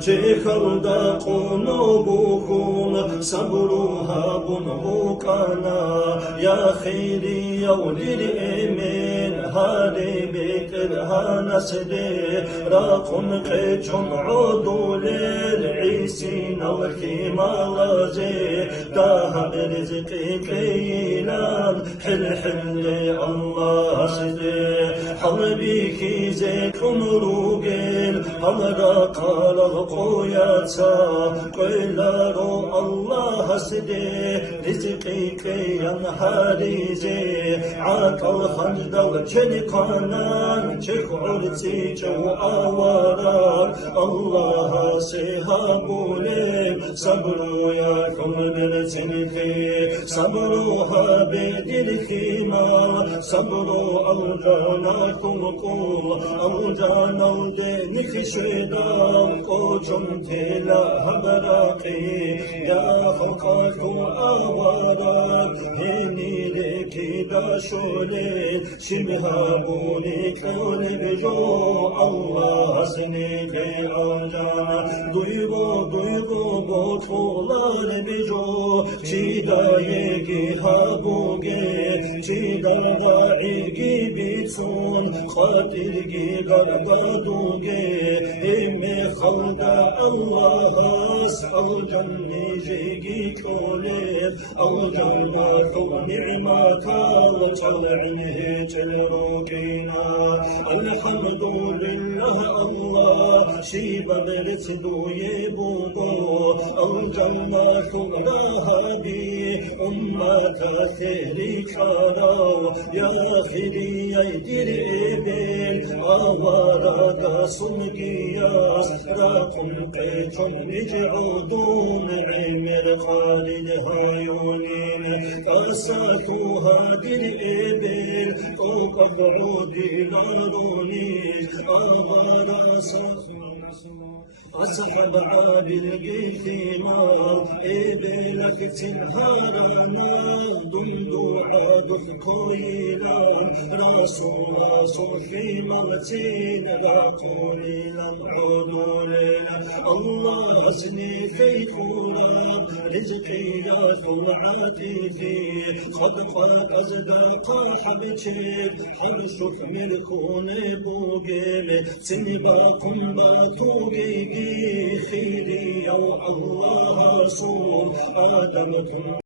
شيخلدا قلوبكم صبرها بنهوكنا يا خيري يا ولي من هاري بكرها نسدي راقم قيتم عودوا للعيسين الخمالازي تاها برزقي كيلان حل حل الله سدي حلبي كيزيكم روغيل حلرا قال القوياتا قيلارو الله سدي رزقي كيان هاريزي عاقل خندل جنقانان تقعرتي جو آوارا الله سيهابولي صبرو ياكم برتنكي صبروها بدلكي مال صبرو ألجاناكم قول ألجانا ودينك شدام قوجم تلا هبراقي يا خلقاكو آوارا هني لكي داشولي شبهابوني كون بجو الله سنيكي ألجانا duygu botlar bejo çidayegi habuge çidarga ilgi bitsun khatirgi garbaduge emme khalda Allah'as al janniji kole al jannatu ni'mata wa tal'inhi telrukina alhamdulillah Allah shiba bertsidu يبوغو الجنة رهبي أمة خيري كارو يا خيري يدير إبل أوارك سنقياس راكم قيتم نجعودون عمر خالد هايونين قاساتوها دير إبل فوق قعود ناروني أوارا أصحب عابل قيثنا إبلك تنهارنا دندو عادف كويلا راسو في مرتين راقوني لم عودوا ليلا الله أسني في خورا رزقي يا خرعاتي في خبقك أزدقا حبتك حرشك ملكوني بوغيم سنباكم باتوغيكي خيري يا الله رسول آدم